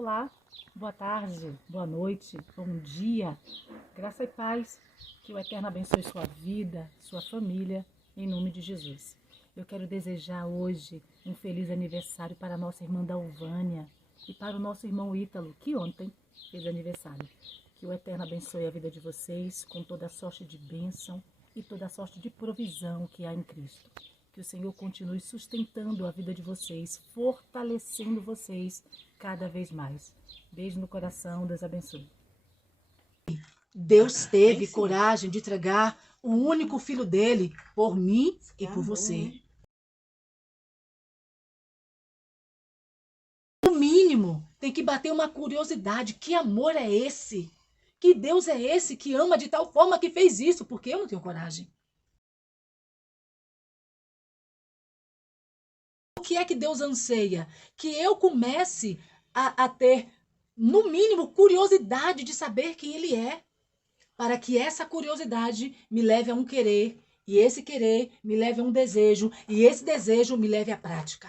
Olá, boa tarde, boa noite, bom dia, graça e paz, que o Eterno abençoe sua vida, sua família, em nome de Jesus. Eu quero desejar hoje um feliz aniversário para a nossa irmã Dalvânia e para o nosso irmão Ítalo, que ontem fez aniversário. Que o Eterno abençoe a vida de vocês com toda a sorte de bênção e toda a sorte de provisão que há em Cristo. Que o Senhor continue sustentando a vida de vocês, fortalecendo vocês cada vez mais. Beijo no coração, Deus abençoe. Deus teve coragem de entregar o único filho dele por mim e por você. No mínimo, tem que bater uma curiosidade. Que amor é esse? Que Deus é esse que ama de tal forma que fez isso? Porque eu não tenho coragem. O que é que Deus anseia? Que eu comece a ter, no mínimo, curiosidade de saber quem Ele é. Para que essa curiosidade me leve a um querer, e esse querer me leve a um desejo, e esse desejo me leve à prática.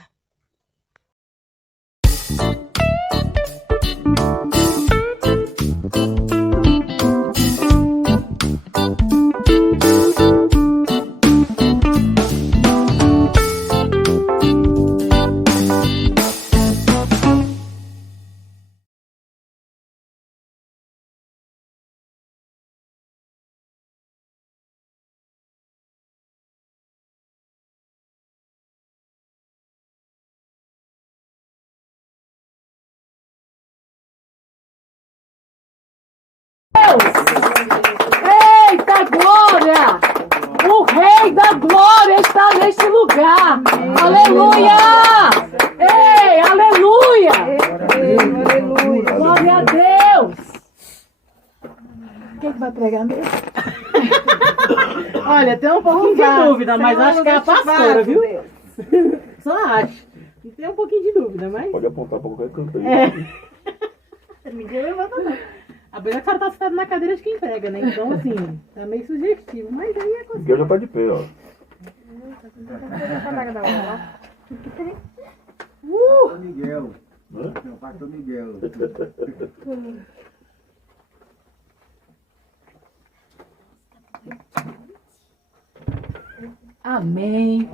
Eita glória! O Rei da Glória está neste lugar. Aleluia! Ei, aleluia! Glória a Deus! Quem que vai pregar mesmo? Olha, tem um pouquinho de dúvida, mas acho que é a pastora, viu? Só acho. Tem um pouquinho de dúvida, mas... Pode apontar para qualquer canto aí. Ninguém levanta não. A Bela cara tá sentada na cadeira de quem prega, né? Então, assim, tá meio sugestivo. Mas aí é coisa. Miguel já tá de pé, ó. Miguel. Hã? Meu pastor Miguel. Amém.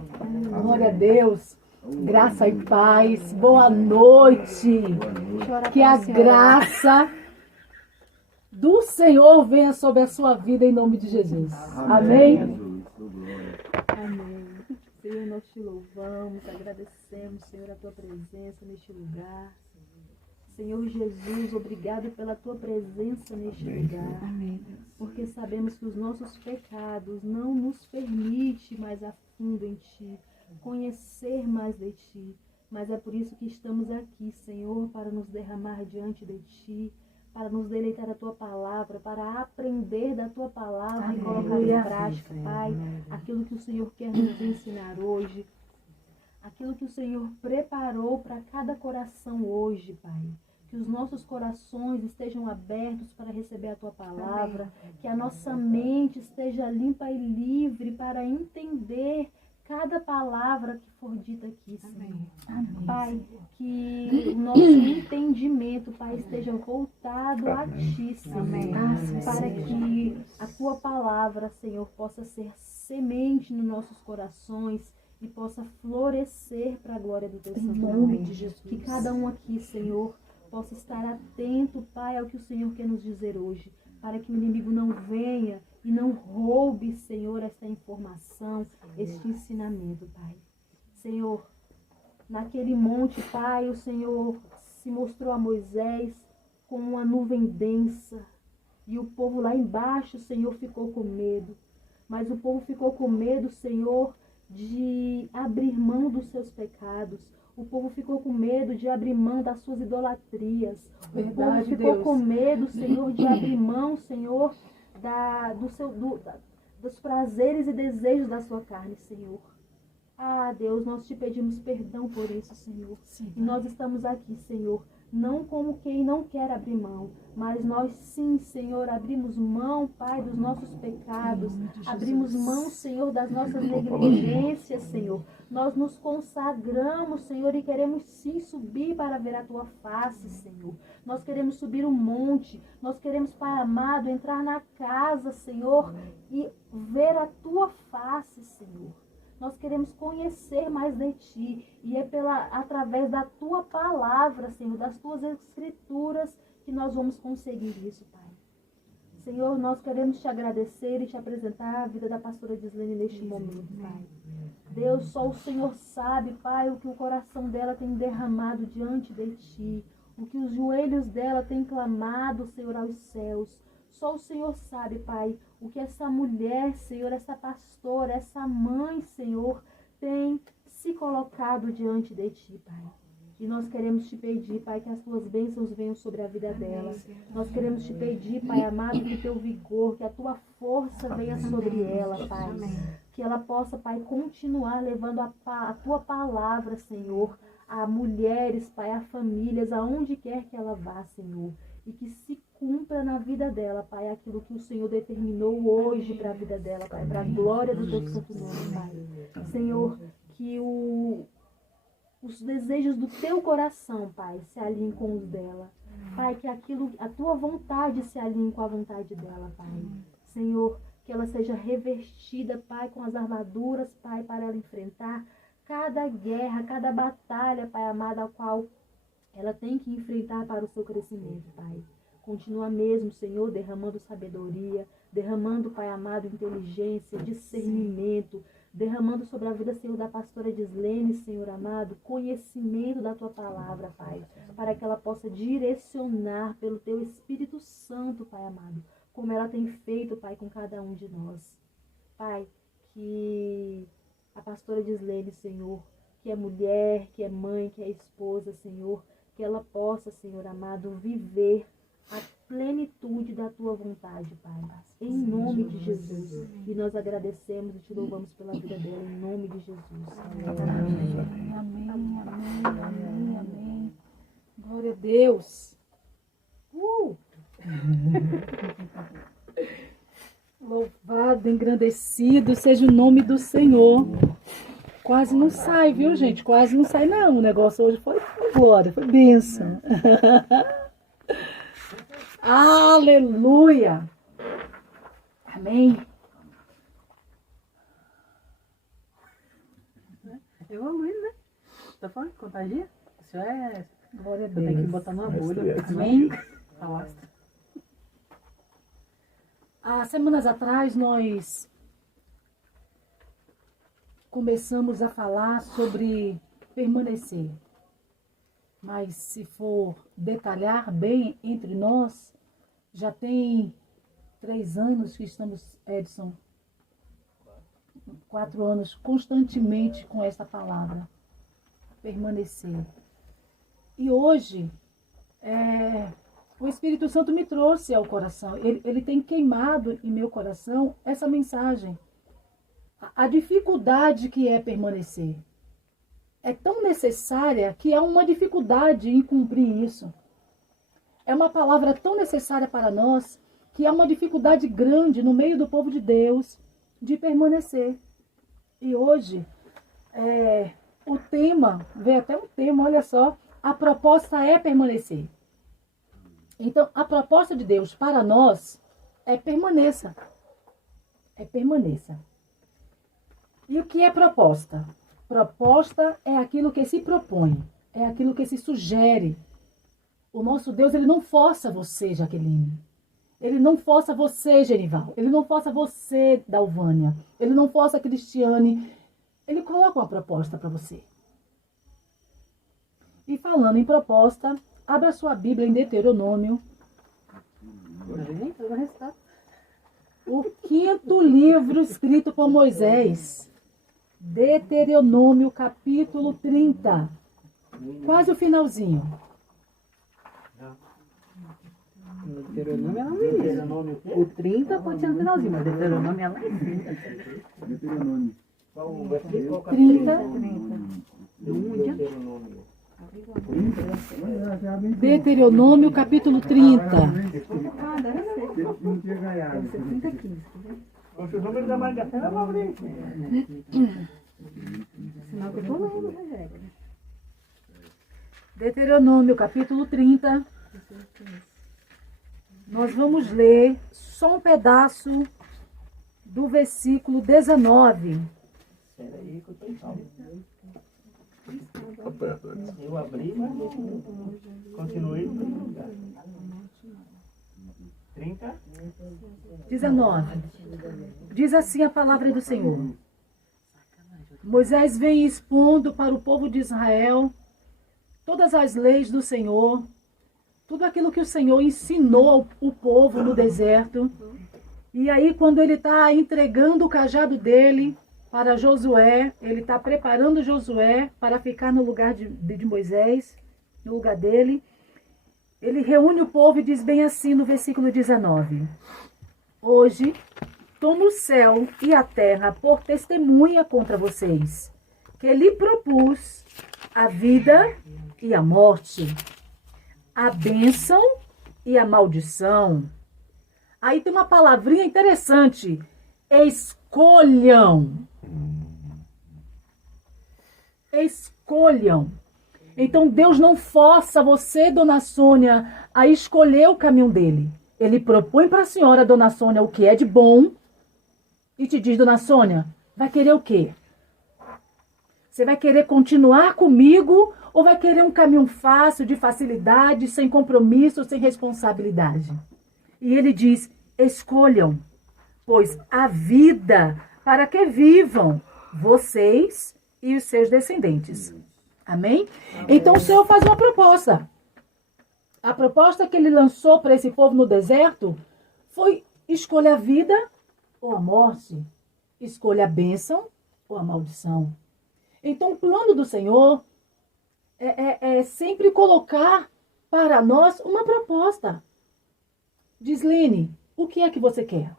Glória a Deus. Graça e paz. Boa noite. Que a graça do Senhor venha sobre a sua vida em nome de Jesus. Amém. Amém. Senhor, nós te louvamos, agradecemos, Senhor, a tua presença neste lugar. Senhor Jesus, obrigado pela tua presença neste lugar. Amém. Porque sabemos que os nossos pecados não nos permitem mais a fundo em ti, conhecer mais de ti. Mas é por isso que estamos aqui, Senhor, para nos derramar diante de ti, para nos deleitar a tua palavra, para aprender da tua palavra e colocar em prática, Pai, aquilo que o Senhor quer nos ensinar hoje, aquilo que o Senhor preparou para cada coração hoje, Pai. Que os nossos corações estejam abertos para receber a tua palavra, que a nossa mente esteja limpa e livre para entender cada palavra que for dita aqui, Senhor. Amém. Pai, que o nosso entendimento, Pai, esteja voltado a ti, Senhor. Amém. Para que a tua palavra, Senhor, possa ser semente nos nossos corações e possa florescer para a glória do teu santo nome. De Jesus. Que cada um aqui, Senhor, possa estar atento, Pai, ao que o Senhor quer nos dizer hoje, para que o inimigo não venha e não roube, Senhor, esta informação, este ensinamento, Pai. Senhor, naquele monte, Pai, o Senhor se mostrou a Moisés como uma nuvem densa. E o povo lá embaixo, Senhor, ficou com medo. Mas o povo ficou com medo, Senhor, de abrir mão dos seus pecados. O povo ficou com medo de abrir mão das suas idolatrias. O povo ficou com medo, Senhor, de abrir mão, Senhor, dos prazeres e desejos da sua carne, Senhor. Ah, Deus, nós te pedimos perdão por isso, Senhor. Sim. E nós estamos aqui, Senhor, não como quem não quer abrir mão, mas nós sim, Senhor, abrimos mão, Pai, dos nossos pecados, abrimos mão, Senhor, das nossas negligências, Senhor, Nós nos consagramos, Senhor, e queremos sim subir para ver a tua face, Senhor. Nós queremos subir um monte, nós queremos, Pai amado, entrar na casa, Senhor, e ver a tua face, Senhor. Nós queremos conhecer mais de ti, e é através da tua palavra, Senhor, das tuas escrituras, que nós vamos conseguir isso, Pai. Senhor, nós queremos te agradecer e te apresentar a vida da pastora Dislene neste momento, Pai. Deus, só o Senhor sabe, Pai, o que o coração dela tem derramado diante de ti, o que os joelhos dela têm clamado, Senhor, aos céus. Só o Senhor sabe, Pai, o que essa mulher, Senhor, essa pastora, essa mãe, Senhor, tem se colocado diante de ti, Pai. E nós queremos te pedir, Pai, que as tuas bênçãos venham sobre a vida dela. Nós queremos te pedir, Pai amado, que o teu vigor, que a tua força venha sobre ela, Pai. Que ela possa, Pai, continuar levando a tua palavra, Senhor, a mulheres, Pai, a famílias, aonde quer que ela vá, Senhor. E que se cumpra na vida dela, Pai, aquilo que o Senhor determinou hoje para a vida dela, Pai, para a glória do teu santo nome, Pai. Senhor, que os desejos do teu coração, Pai, se alinhem com os dela. Pai, que a tua vontade se alinhe com a vontade dela, Pai. Senhor, que ela seja revestida, Pai, com as armaduras, Pai, para ela enfrentar cada guerra, cada batalha, Pai amado, a qual ela tem que enfrentar para o seu crescimento, Pai. Continua mesmo, Senhor, derramando sabedoria, derramando, Pai amado, inteligência, discernimento, derramando sobre a vida, Senhor, da pastora Dislene, Senhor amado, conhecimento da tua palavra, Pai, para que ela possa direcionar pelo teu Espírito Santo, Pai amado, como ela tem feito, Pai, com cada um de nós. Pai, que a pastora Dislene, Senhor, que é mulher, que é mãe, que é esposa, Senhor, que ela possa, Senhor amado, viver a plenitude da tua vontade, Pai, em nome de Jesus. E nós agradecemos e te louvamos pela vida dela, em nome de Jesus. Amém, amém, amém, amém, amém. Glória a Deus. Louvado, engrandecido seja o nome do Senhor. Quase não sai, viu, gente? Quase não sai, não. O negócio hoje foi glória, foi bênção. Aleluia. Amém. Evolui, né? Tá falando? Contagia? Isso é... Glória a Eu tenho que Deus. botar numa bolha. Amém. Alastra. Há semanas atrás nós começamos a falar sobre permanecer. Mas se for detalhar bem entre nós, já tem 3 anos que estamos, Edson, 4 anos constantemente com essa palavra, permanecer. E hoje, o Espírito Santo me trouxe ao coração, ele tem queimado em meu coração essa mensagem. A dificuldade que é permanecer. É tão necessária que há uma dificuldade em cumprir isso. É uma palavra tão necessária para nós que há uma dificuldade grande no meio do povo de Deus de permanecer. E hoje, o tema, veio até um tema, olha só, a proposta é permanecer. Então, a proposta de Deus para nós é permaneça. É permaneça. E o que é proposta? Proposta é aquilo que se propõe, é aquilo que se sugere. O nosso Deus, ele não força você, Jaqueline. Ele não força você, Genival. Ele não força você, Dalvânia. Ele não força a Cristiane. Ele coloca uma proposta para você. E falando em proposta, abra sua Bíblia em Deuteronômio. O 5º livro escrito por Moisés. Deuteronômio, capítulo 30. Quase o finalzinho. Deuteronômio é lá no início. O 30 pode ser no finalzinho, mas Deuteronômio é lá em cima. Deuteronômio. 30. Deuteronômio, capítulo 30. Não tinha ganhado. O número da marcação é Sinal que eu tô lendo, Rogério. Deuteronômio, capítulo 30. Nós vamos ler só um pedaço do versículo 19. Peraí que eu tô em calma. Tá perto, né? Eu abri, mas continuei no mesmo lugar. 30? 19. Diz assim a palavra do Senhor. Moisés vem expondo para o povo de Israel todas as leis do Senhor, tudo aquilo que o Senhor ensinou ao povo no deserto. E aí, quando ele está entregando o cajado dele para Josué, ele está preparando Josué para ficar no lugar de Moisés, no lugar dele. Ele reúne o povo e diz bem assim no versículo 19. Hoje tomo o céu e a terra por testemunha contra vocês, que lhe propus a vida e a morte, a bênção e a maldição. Aí tem uma palavrinha interessante. Escolham. Escolham. Então Deus não força você, dona Sônia, a escolher o caminho dele. Ele propõe para a senhora, dona Sônia, o que é de bom e te diz, dona Sônia, vai querer o quê? Você vai querer continuar comigo ou vai querer um caminho fácil, de facilidade, sem compromisso, sem responsabilidade? E ele diz, escolham, pois a vida para que vivam vocês e os seus descendentes. Amém? Então o Senhor faz uma proposta. A proposta que ele lançou para esse povo no deserto foi escolha a vida ou a morte, escolha a bênção ou a maldição. Então o plano do Senhor é sempre colocar para nós uma proposta. Diz, Lene, o que é que você quer?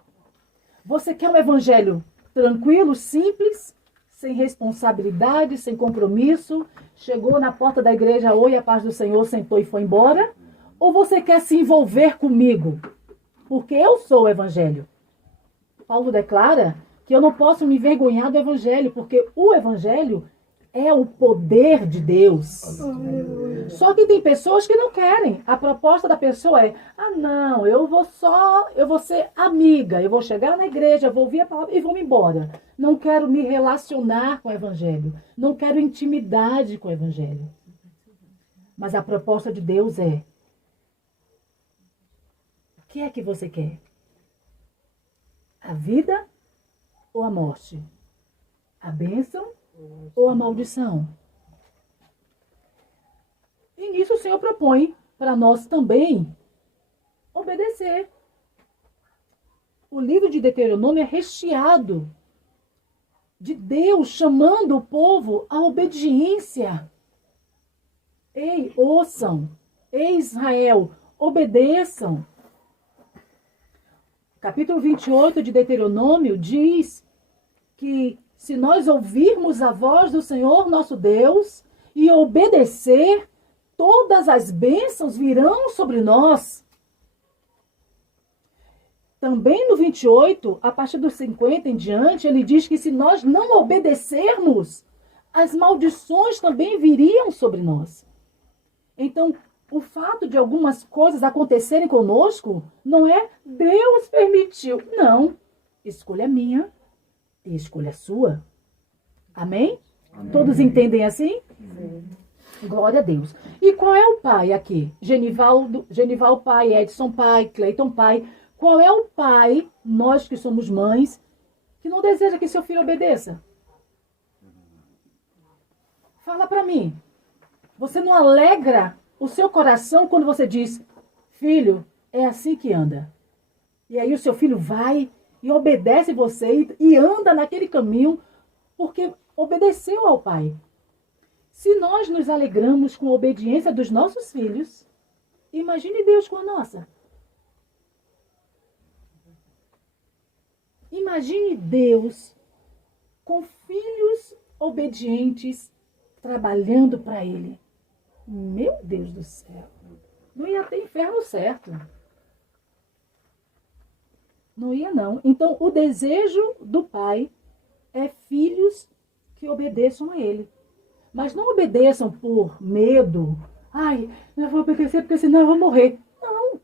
Você quer um evangelho tranquilo, simples, sem responsabilidade, sem compromisso, chegou na porta da igreja, oi, a paz do Senhor, sentou e foi embora? Ou você quer se envolver comigo? Porque eu sou o evangelho. Paulo declara que eu não posso me envergonhar do evangelho, porque o evangelho é o poder de Deus. Só que tem pessoas que não querem. A proposta da pessoa é, não, eu vou ser amiga, eu vou chegar na igreja, vou ouvir a palavra e vou me embora. Não quero me relacionar com o evangelho. Não quero intimidade com o evangelho. Mas a proposta de Deus é, o que é que você quer? A vida ou a morte? A bênção ou a maldição? E nisso o Senhor propõe para nós também obedecer. O livro de Deuteronômio é recheado de Deus chamando o povo à obediência. Ei, ouçam. Ei, Israel, obedeçam. Capítulo 28 de Deuteronômio diz que se nós ouvirmos a voz do Senhor nosso Deus e obedecer, todas as bênçãos virão sobre nós. Também no 28, a partir dos 50 em diante, ele diz que se nós não obedecermos, as maldições também viriam sobre nós. Então, o fato de algumas coisas acontecerem conosco não é Deus permitiu. Não. Escolha minha e escolha sua. Amém? Amém. Todos entendem assim? Sim. Glória a Deus. E qual é o pai aqui? Genival pai, Edson pai, Cleiton pai. Qual é o pai, nós que somos mães, que não deseja que seu filho obedeça? Fala para mim. Você não alegra o seu coração quando você diz, filho, é assim que anda. E aí o seu filho vai e obedece você e anda naquele caminho porque obedeceu ao pai. Se nós nos alegramos com a obediência dos nossos filhos, imagine Deus com a nossa. Imagine Deus com filhos obedientes trabalhando para Ele. Meu Deus do céu. Não ia ter inferno certo. Não ia não. Então o desejo do pai é filhos que obedeçam a Ele. Mas não obedeçam por medo. Ai, eu vou obedecer porque senão eu vou morrer. Não.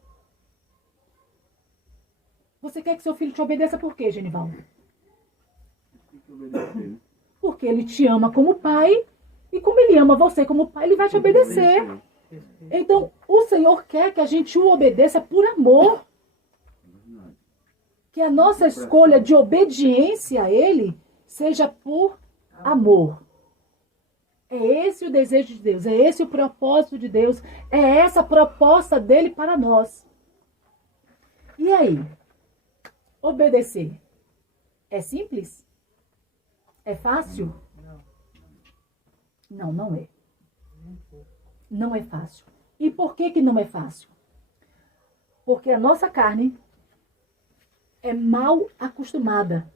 Você quer que seu filho te obedeça por quê, Genivaldo? Porque ele te ama como pai, e como ele ama você como pai, ele vai te obedecer. Então, o Senhor quer que a gente o obedeça por amor. Que a nossa escolha de obediência a Ele seja por amor. É esse o desejo de Deus, é esse o propósito de Deus, é essa a proposta dele para nós. E aí? Obedecer é simples? É fácil? Não, não é. Não é fácil. E por que não é fácil? Porque a nossa carne é mal acostumada.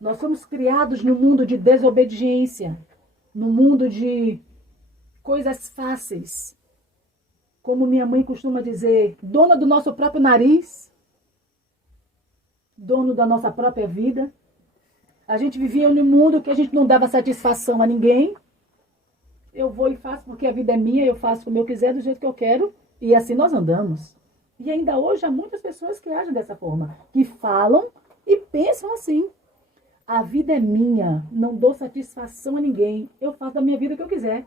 Nós somos criados no mundo de desobediência, no mundo de coisas fáceis. Como minha mãe costuma dizer, dona do nosso próprio nariz, dono da nossa própria vida. A gente vivia num mundo que a gente não dava satisfação a ninguém. Eu vou e faço porque a vida é minha, eu faço como eu quiser, do jeito que eu quero, e assim nós andamos. E ainda hoje há muitas pessoas que agem dessa forma, que falam e pensam assim. A vida é minha, não dou satisfação a ninguém, eu faço da minha vida o que eu quiser.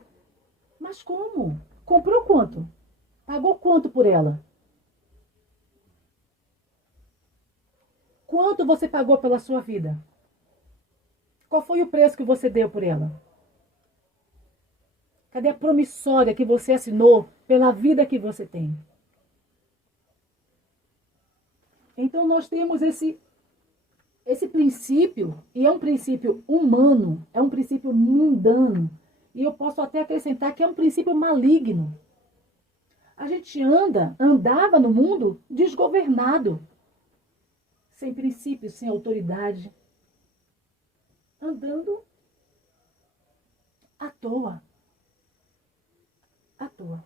Mas como? Comprou quanto? Pagou quanto por ela? Quanto você pagou pela sua vida? Qual foi o preço que você deu por ela? Cadê a promissória que você assinou pela vida que você tem? Então nós temos esse princípio, e é um princípio humano, é um princípio mundano, e eu posso até acrescentar que é um princípio maligno. A gente andava no mundo desgovernado, sem princípios, sem autoridade, andando à toa. À toa.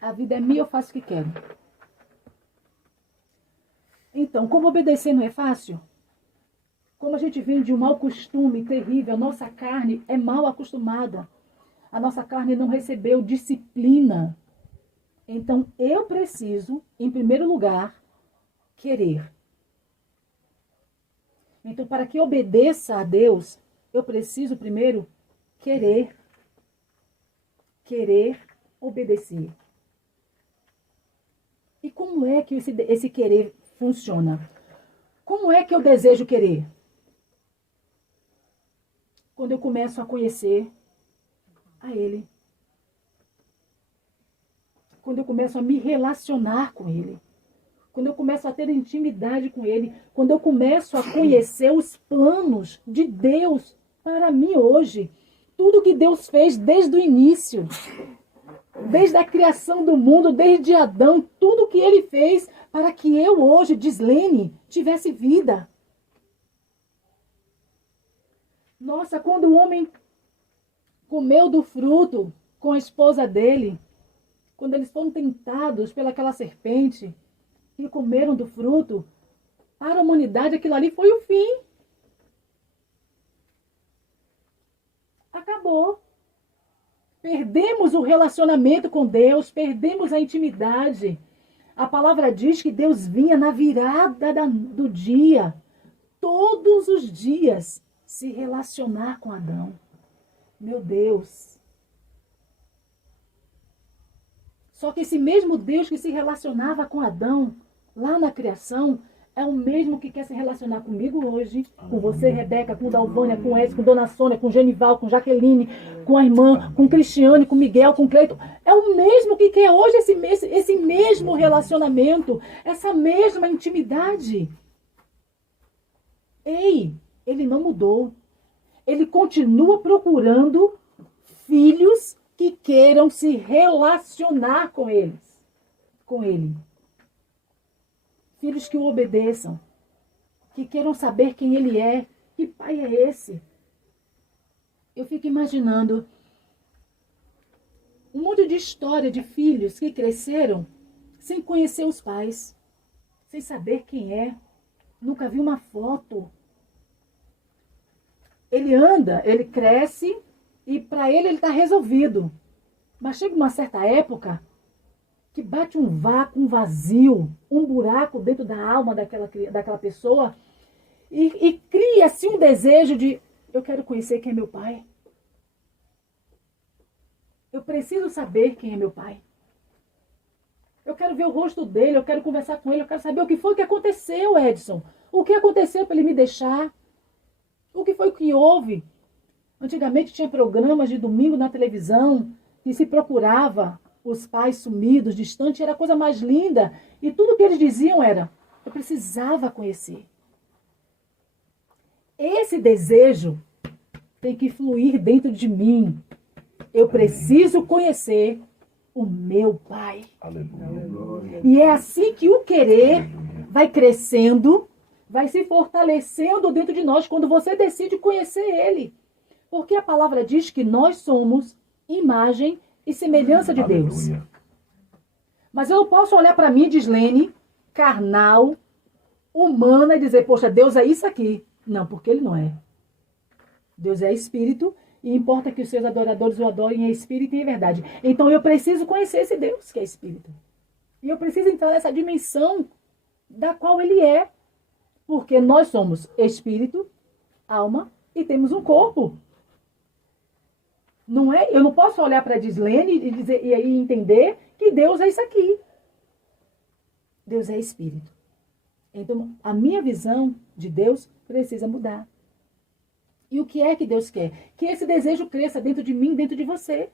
A vida é minha, eu faço o que quero. Então, como obedecer não é fácil? Como a gente vem de um mau costume terrível, a nossa carne é mal acostumada. A nossa carne não recebeu disciplina. Então, eu preciso, em primeiro lugar, querer. Então, para que eu obedeça a Deus, eu preciso primeiro querer. Querer obedecer. E como é que esse querer funciona? Como é que eu desejo querer? Quando eu começo a conhecer a Ele. Quando eu começo a me relacionar com Ele. Quando eu começo a ter intimidade com Ele. Quando eu começo a conhecer os planos de Deus para mim hoje. Tudo que Deus fez desde o início. Desde a criação do mundo, desde Adão. Tudo que Ele fez para que eu hoje, Dislene, tivesse vida. Nossa, quando o homem comeu do fruto com a esposa dele, quando eles foram tentados pelaquela serpente e comeram do fruto, para a humanidade aquilo ali foi o fim. Acabou. Perdemos o relacionamento com Deus, perdemos a intimidade. A palavra diz que Deus vinha na virada do dia, todos os dias, se relacionar com Adão. Meu Deus. Só que esse mesmo Deus que se relacionava com Adão, lá na criação, é o mesmo que quer se relacionar comigo hoje, com você, Rebeca, com Dalvânia, com Edson, com Dona Sônia, com Genival, com Jaqueline, com a irmã, com Cristiane, com Miguel, com Cleiton. É o mesmo que quer hoje esse mesmo relacionamento, essa mesma intimidade. Ei, ele não mudou. Ele continua procurando filhos que queiram se relacionar com ele. Filhos que o obedeçam, que queiram saber quem ele é. Que pai é esse? Eu fico imaginando um monte de história de filhos que cresceram sem conhecer os pais, sem saber quem é, nunca viu uma foto. ele anda, ele cresce e para ele está resolvido. Mas chega uma certa época que bate um vácuo, um vazio, um buraco dentro da alma daquela pessoa e cria-se um desejo de: eu quero conhecer quem é meu pai. Eu preciso saber quem é meu pai. Eu quero ver o rosto dele, eu quero conversar com ele, eu quero saber o que foi que aconteceu, Edson. O que aconteceu para ele me deixar? O que foi que houve? Antigamente tinha programas de domingo na televisão que se procurava os pais sumidos, distantes, era a coisa mais linda. E tudo que eles diziam era: eu precisava conhecer. Esse desejo tem que fluir dentro de mim. Eu preciso conhecer o meu pai. Aleluia. E é assim que o querer vai crescendo, vai se fortalecendo dentro de nós quando você decide conhecer ele. Porque a palavra diz que nós somos imagem e semelhança de Deus. Aleluia. Mas eu não posso olhar para mim, Gislene, carnal, humana, e dizer: poxa, Deus é isso aqui. Não, porque ele não é. Deus é espírito e importa que os seus adoradores o adorem em espírito e em verdade. Então eu preciso conhecer esse Deus que é espírito. E eu preciso entrar nessa dimensão da qual ele é. Porque nós somos espírito, alma e temos um corpo. Não é? Eu não posso olhar para a Gislene e entender que Deus é isso aqui. Deus é espírito. Então, a minha visão de Deus precisa mudar. E o que é que Deus quer? Que esse desejo cresça dentro de mim, dentro de você.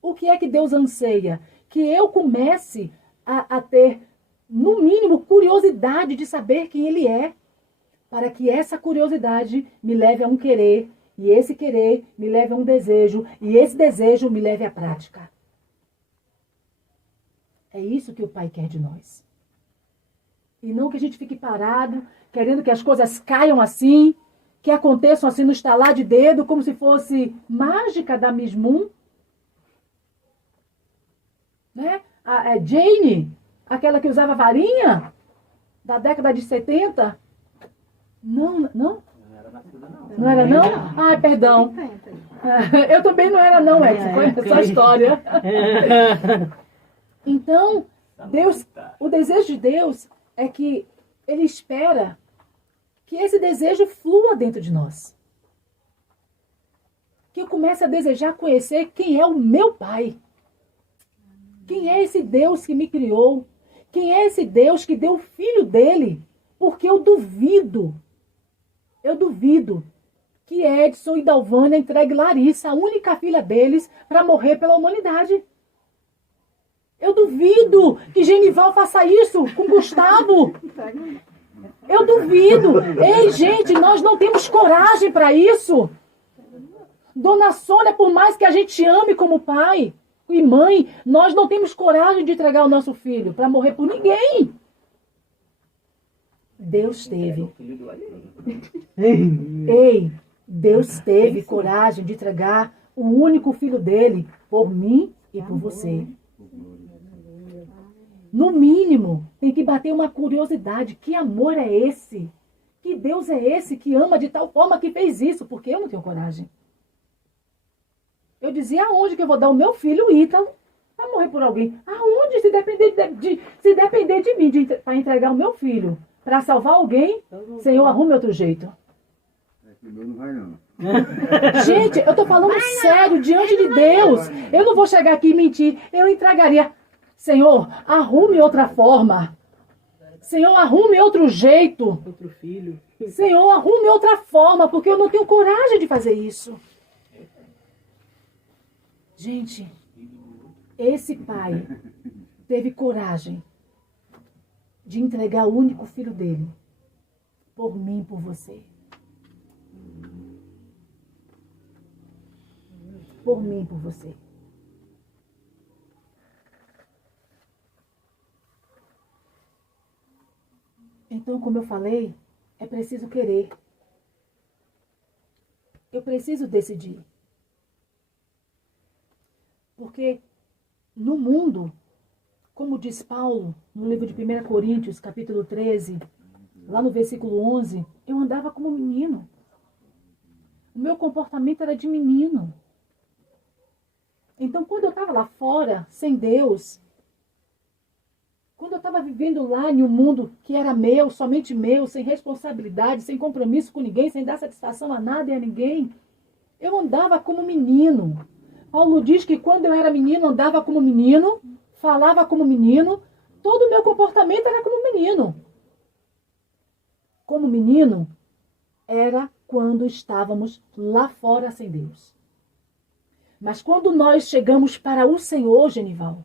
O que é que Deus anseia? Que eu comece a ter, no mínimo, curiosidade de saber quem Ele é. Para que essa curiosidade me leve a um querer. E esse querer me leve a um desejo. E esse desejo me leve à prática. É isso que o Pai quer de nós. E não que a gente fique parado, querendo que as coisas caiam assim, que aconteçam assim no estalar de dedo, como se fosse mágica da Miss Moon. Né? A Jane, aquela que usava varinha, da década de 70. Não? Não era não? Ai, perdão. Eu também não era não, Edson. Foi só a história. Então, Deus, o desejo de Deus é que Ele espera que esse desejo flua dentro de nós. Que eu comece a desejar conhecer quem é o meu Pai. Quem é esse Deus que me criou? Quem é esse Deus que deu o filho dele? Porque eu duvido que Edson e Dalvânia entreguem Larissa, a única filha deles, para morrer pela humanidade. Eu duvido que Genival faça isso com Gustavo. Eu duvido. Ei, gente, nós não temos coragem para isso. Dona Sônia, por mais que a gente ame como pai e mãe, nós não temos coragem de entregar o nosso filho para morrer por ninguém. Deus teve. Ei, Deus teve coragem de entregar o único filho dele por mim e por você. No mínimo, tem que bater uma curiosidade. Que amor é esse? Que Deus é esse que ama de tal forma que fez isso? Porque eu não tenho coragem. Eu dizia: aonde que eu vou dar o meu filho Ítalo para morrer por alguém? Aonde? Se depender de mim para entregar o meu filho para salvar alguém, Senhor, arrume outro jeito. Não vai não. Gente, eu tô falando sério, diante de Deus. Eu não vou chegar aqui e mentir. Eu entregaria. Senhor, arrume outra forma. Senhor, arrume outro jeito. Outro filho. Senhor, arrume outra forma, porque eu não tenho coragem de fazer isso. Gente, esse pai teve coragem de entregar o único filho dele por mim e por você. Por mim e por você. Então, como eu falei, é preciso querer. Eu preciso decidir. Porque no mundo, como diz Paulo, no livro de 1 Coríntios, capítulo 13, lá no versículo 11, eu andava como menino. O meu comportamento era de menino. Então, quando eu estava lá fora, sem Deus, quando eu estava vivendo lá em um mundo que era meu, somente meu, sem responsabilidade, sem compromisso com ninguém, sem dar satisfação a nada e a ninguém, eu andava como menino. Paulo diz que quando eu era menino, andava como menino, falava como menino, todo o meu comportamento era como menino. Como menino, era quando estávamos lá fora sem Deus. Mas quando nós chegamos para o Senhor, Genival,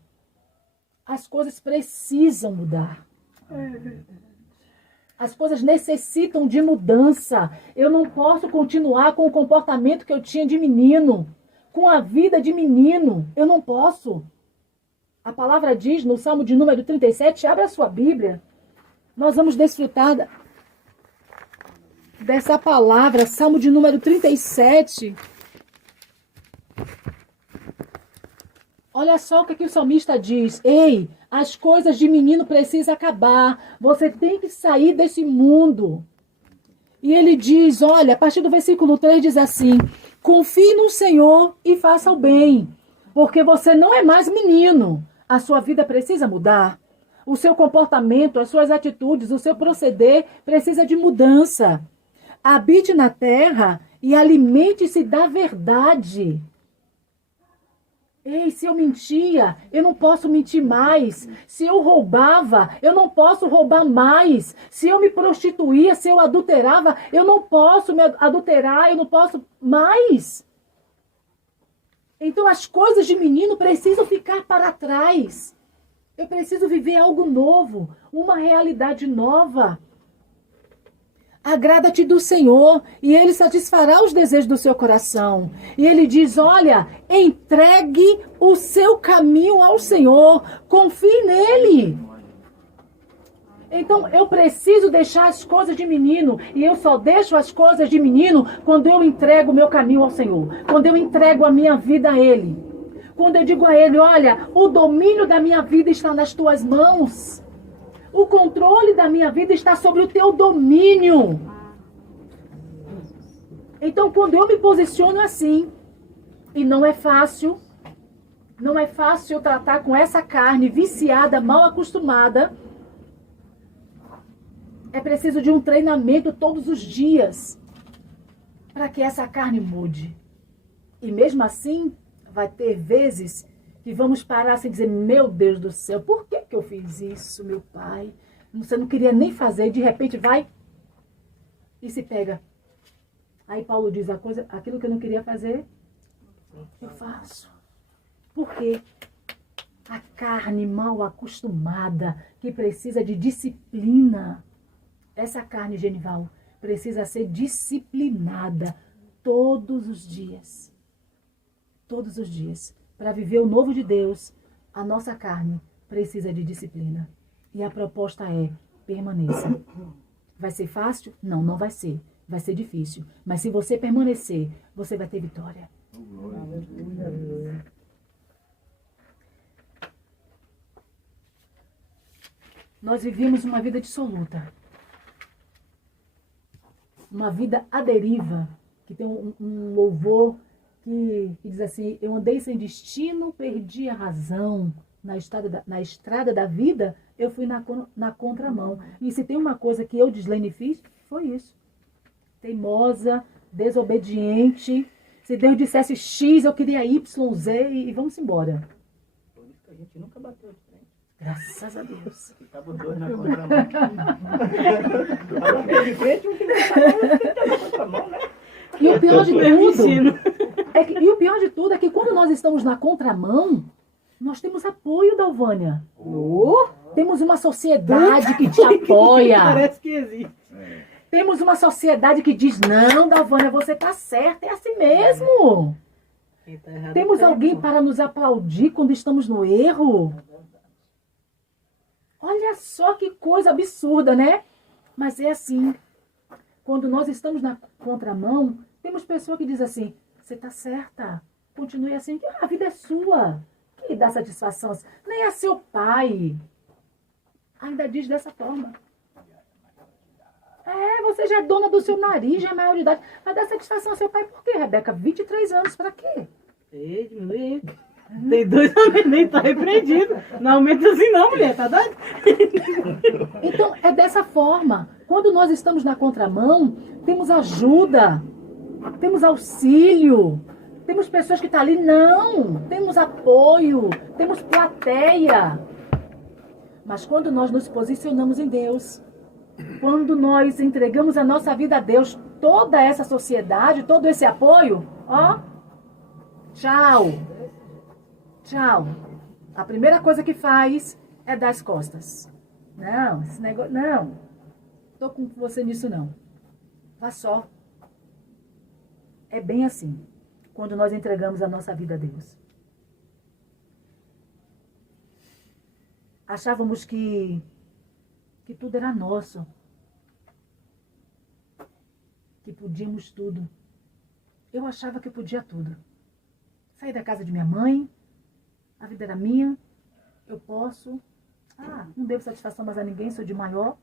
as coisas precisam mudar. As coisas necessitam de mudança. Eu não posso continuar com o comportamento que eu tinha de menino, com a vida de menino. Eu não posso. A palavra diz no Salmo de número 37, abre a sua Bíblia. Nós vamos desfrutar dessa palavra, Salmo de número 37. Olha só o que o salmista diz. Ei, as coisas de menino precisam acabar. Você tem que sair desse mundo. E ele diz, olha, a partir do versículo 3 diz assim: confie no Senhor e faça o bem, porque você não é mais menino. A sua vida precisa mudar. O seu comportamento, as suas atitudes, o seu proceder precisa de mudança. Habite na terra e alimente-se da verdade. Ei, se eu mentia, eu não posso mentir mais. Se eu roubava, eu não posso roubar mais. Se eu me prostituía, se eu adulterava, eu não posso me adulterar, eu não posso mais. Então as coisas de menino precisam ficar para trás. Eu preciso viver algo novo, uma realidade nova. Agrada-te do Senhor e Ele satisfará os desejos do seu coração. E Ele diz, olha, entregue o seu caminho ao Senhor, confie nele. Então eu preciso deixar as coisas de menino, e eu só deixo as coisas de menino quando eu entrego o meu caminho ao Senhor, quando eu entrego a minha vida a Ele. Quando eu digo a Ele, olha, o domínio da minha vida está nas tuas mãos. O controle da minha vida está sobre o teu domínio. Então, quando eu me posiciono assim, e não é fácil eu tratar com essa carne viciada, mal acostumada, é preciso de um treinamento todos os dias para que essa carne mude. E mesmo assim, vai ter vezes que vamos parar assim e dizer, meu Deus do céu, por que eu fiz isso, meu pai? Você não queria nem fazer, de repente vai e se pega. Aí Paulo diz, aquilo que eu não queria fazer, eu faço. Por quê? A carne mal acostumada, que precisa de disciplina. Essa carne, Genival, precisa ser disciplinada todos os dias. Todos os dias. Para viver o novo de Deus, a nossa carne precisa de disciplina. E a proposta é, permaneça. Vai ser fácil? Não, não vai ser. Vai ser difícil. Mas se você permanecer, você vai ter vitória. Nós vivemos uma vida dissoluta. Uma vida à deriva. Que tem um louvor que diz assim, eu andei sem destino, perdi a razão. Na estrada da vida, eu fui na contramão. E se tem uma coisa que eu, Gislene, fiz, foi isso. Teimosa, desobediente. Se Deus dissesse X, eu queria Y, Z e vamos embora. Por isso que a gente nunca bateu de frente. Graças a Deus. Ficava dois na contramão. Bateu de frente, um que não estava na contramão, né? E o pior de tudo e o pior de tudo é que quando nós estamos na contramão, nós temos apoio, Dalvânia. Temos uma sociedade que te apoia. Parece que existe. Temos uma sociedade que diz, não, Dalvânia, você está certa, é assim mesmo. Tá errado, Temos tá alguém errado. para nos aplaudir quando estamos no erro. Olha só que coisa absurda, né? Mas é assim. Quando nós estamos na contramão, temos pessoas que dizem assim, você está certa, continue assim, a vida é sua. Que dá satisfação, nem a seu pai. Ainda diz dessa forma. Você já é dona do seu nariz, já é maior de idade. Vai dar satisfação ao seu pai por quê, Rebeca? 23 anos, pra quê? Ei, diminuí. Tem 2 anos, nem tá repreendido. Não aumenta assim não, mulher, tá doido? Então, é dessa forma. Quando nós estamos na contramão, temos ajuda, temos auxílio, temos pessoas que estão ali. Não, temos apoio, temos plateia. Mas quando nós nos posicionamos em Deus, quando nós entregamos a nossa vida a Deus, toda essa sociedade, todo esse apoio, ó, tchau. Tchau. A primeira coisa que faz é dar as costas. Não, esse negócio, não. Tô com você nisso não. Vá só. É bem assim, quando nós entregamos a nossa vida a Deus. Achávamos que tudo era nosso. Que podíamos tudo. Eu achava que eu podia tudo. Saí da casa de minha mãe, a vida era minha, eu posso. Não devo satisfação mais a ninguém, sou de maior.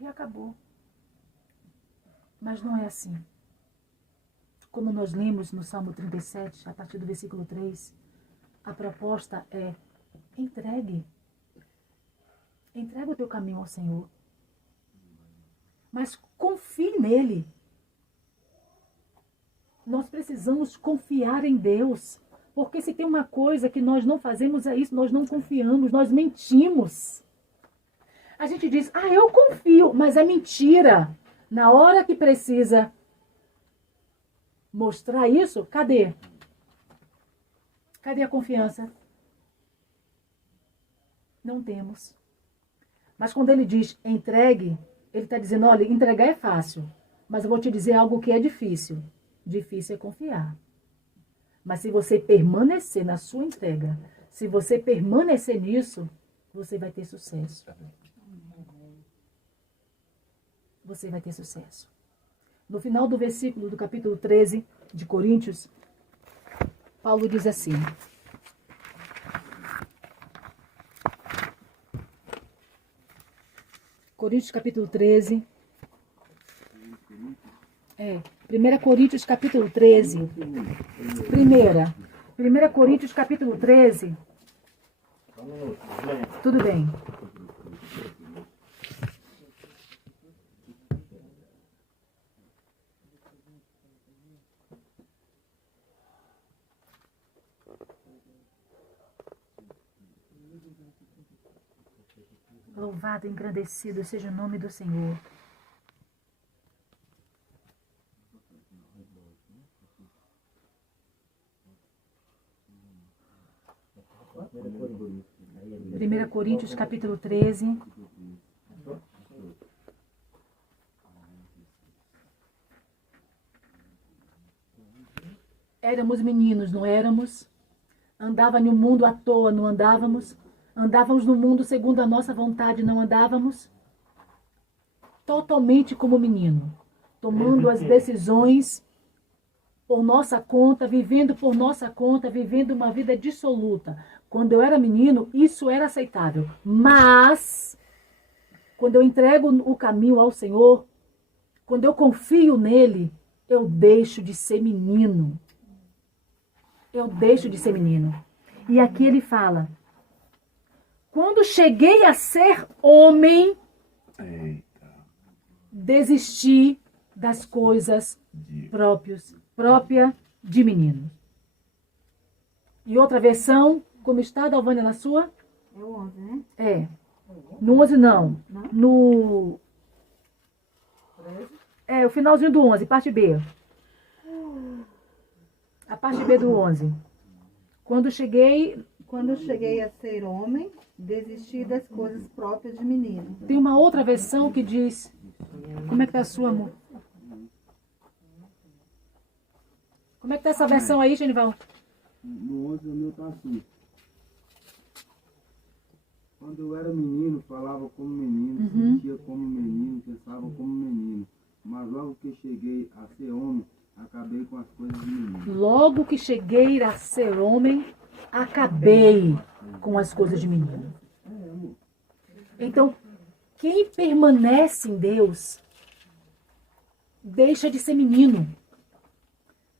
E acabou. Mas não é assim. Como nós lemos no Salmo 37, a partir do versículo 3, a proposta é: entregue. Entrega o teu caminho ao Senhor. Mas confie nele. Nós precisamos confiar em Deus. Porque se tem uma coisa que nós não fazemos é isso, nós não confiamos, nós mentimos. A gente diz, eu confio, mas é mentira. Na hora que precisa mostrar isso, cadê? Cadê a confiança? Não temos. Mas quando ele diz entregue, ele está dizendo, olha, entregar é fácil, mas eu vou te dizer algo que é difícil. Difícil é confiar. Mas se você permanecer na sua entrega, se você permanecer nisso, você vai ter sucesso. Você vai ter sucesso. No final do versículo do capítulo 13 de Coríntios, Paulo diz assim: Coríntios capítulo 13. 1 Coríntios capítulo 13. 1 Coríntios capítulo 13. Tudo bem. Louvado e engrandecido seja o nome do Senhor. Primeira Coríntios capítulo 13. Éramos meninos, não éramos? Andava no mundo à toa, não andávamos? Andávamos no mundo segundo a nossa vontade, não andávamos? Totalmente como menino, tomando as decisões por nossa conta, vivendo por nossa conta, vivendo uma vida dissoluta. Quando eu era menino, isso era aceitável. Mas, quando eu entrego o caminho ao Senhor, quando eu confio nele, eu deixo de ser menino. Eu deixo de ser menino. E aqui ele fala: quando cheguei a ser homem, desisti das coisas própria de menino. E outra versão, como está, Dalvânia, na sua? É o 11, né? É. No 11 não. No... o finalzinho do 11, parte B. A parte B do 11. Quando cheguei a ser homem, desisti das coisas próprias de menino. Tem uma outra versão que diz... Como é que tá a sua, amor? Como é que tá essa versão aí, Genival? No 11 o meu tá assim. Quando eu era menino, falava como menino, sentia como menino, pensava como menino. Mas logo que cheguei a ser homem, acabei com as coisas de menino. Logo que cheguei a ser homem, acabei com as coisas de menino. Então, quem permanece em Deus, deixa de ser menino.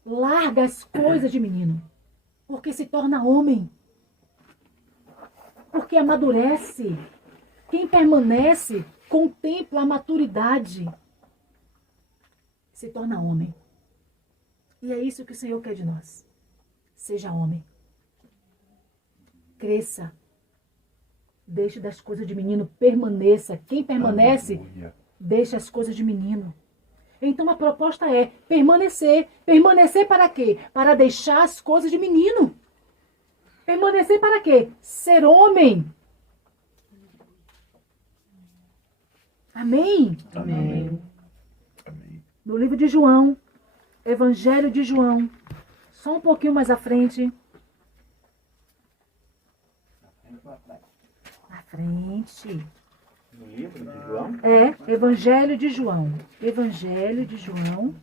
Larga as coisas de menino. Porque se torna homem. Porque amadurece. Quem permanece contempla a maturidade. Se torna homem. E é isso que o Senhor quer de nós. Seja homem. Cresça. Deixe das coisas de menino. Permaneça. Quem permanece, deixa as coisas de menino. Então a proposta é permanecer. Permanecer para quê? Para deixar as coisas de menino. Permanecer para quê? Ser homem. Amém? Amém. No livro de João, Evangelho de João, só um pouquinho mais à frente. À frente. No livro de João? Evangelho de João. Evangelho de João,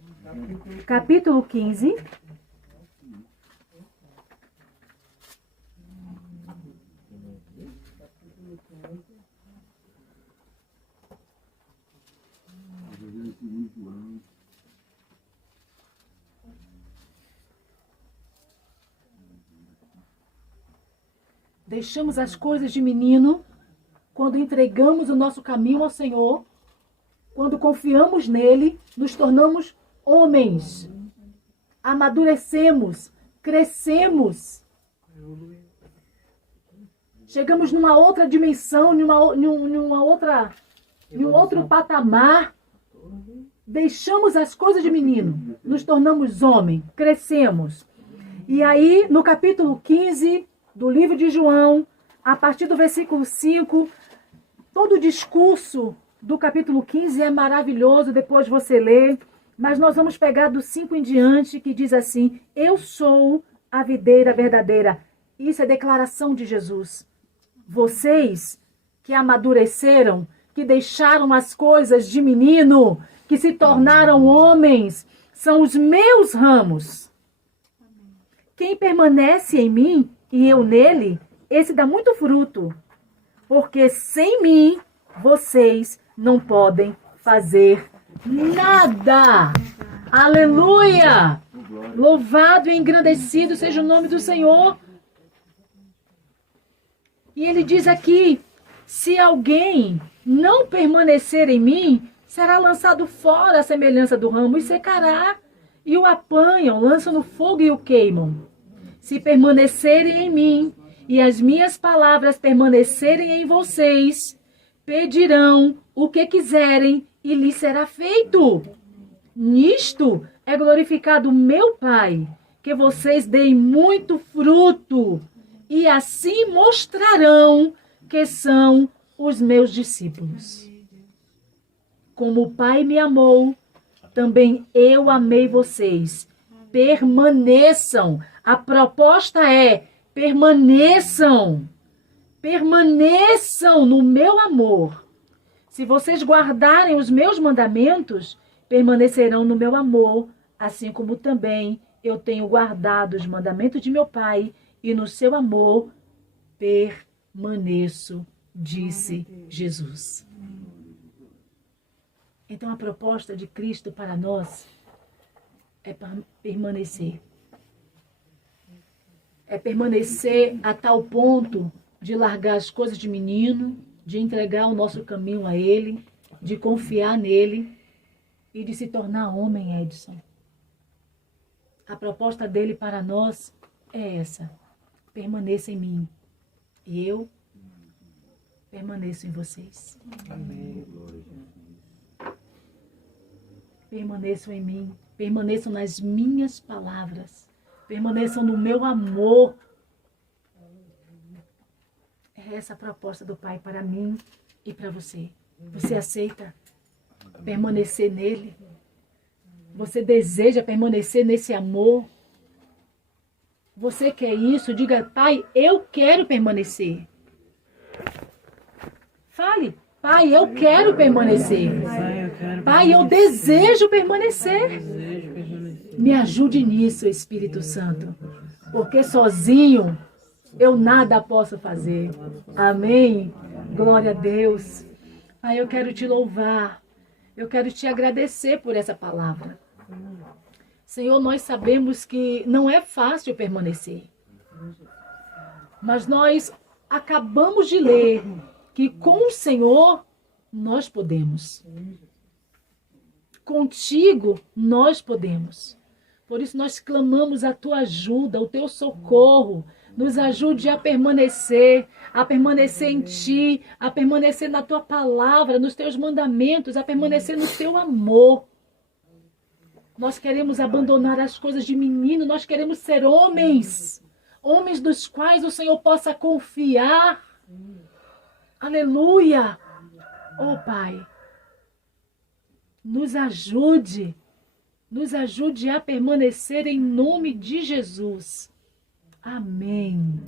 capítulo 15. Deixamos as coisas de menino quando entregamos o nosso caminho ao Senhor, quando confiamos nele, nos tornamos homens, amadurecemos, crescemos, chegamos numa outra dimensão, num outro patamar, deixamos as coisas de menino, nos tornamos homem, crescemos. E aí, no capítulo 15 do livro de João, a partir do versículo 5, todo o discurso do capítulo 15 é maravilhoso, depois você lê, mas nós vamos pegar do 5 em diante, que diz assim: eu sou a videira verdadeira. Isso é declaração de Jesus. Vocês que amadureceram, que deixaram as coisas de menino, que se tornaram homens, são os meus ramos. Quem permanece em mim e eu nele, esse dá muito fruto. Porque sem mim, vocês não podem fazer nada. Aleluia! Louvado e engrandecido seja o nome do Senhor. E ele diz aqui: se alguém não permanecer em mim, será lançado fora à semelhança do ramo e secará. E o apanham, lançam no fogo e o queimam. Se permanecerem em mim e as minhas palavras permanecerem em vocês, pedirão o que quiserem e lhes será feito. Nisto é glorificado meu Pai, que vocês deem muito fruto e assim mostrarão que são os meus discípulos. Como o Pai me amou, também eu amei vocês. Permaneçam. A proposta é: permaneçam. Permaneçam no meu amor. Se vocês guardarem os meus mandamentos, permanecerão no meu amor, assim como também eu tenho guardado os mandamentos de meu Pai, e no seu amor permaneço, disse Jesus. Então a proposta de Cristo para nós é permanecer. É permanecer a tal ponto de largar as coisas de menino, de entregar o nosso caminho a Ele, de confiar nele e de se tornar homem, Edson. A proposta dele para nós é essa: permaneça em mim e eu permaneço em vocês. Amém. Permaneçam em mim, permaneçam nas minhas palavras, permaneçam no meu amor. É essa a proposta do Pai para mim e para você. Você aceita permanecer nele? Você deseja permanecer nesse amor? Você quer isso? Diga: Pai, eu quero permanecer. Fale: Pai, eu quero permanecer. Pai, eu desejo permanecer. Me ajude nisso, Espírito Santo, porque sozinho eu nada posso fazer. Amém? Glória a Deus. Pai, eu quero te louvar. eu quero te agradecer por essa palavra. Senhor, nós sabemos que não é fácil permanecer. Mas nós acabamos de ler que com o Senhor nós podemos. Contigo nós podemos. Por isso nós clamamos a tua ajuda, o teu socorro. Nos ajude a permanecer em ti, a permanecer na tua palavra, nos teus mandamentos, a permanecer no teu amor. Nós queremos abandonar as coisas de menino, nós queremos ser homens. Homens dos quais o Senhor possa confiar. Aleluia! Oh, Pai, nos ajude a permanecer em nome de Jesus. Amém.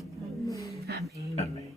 Amém. Amém.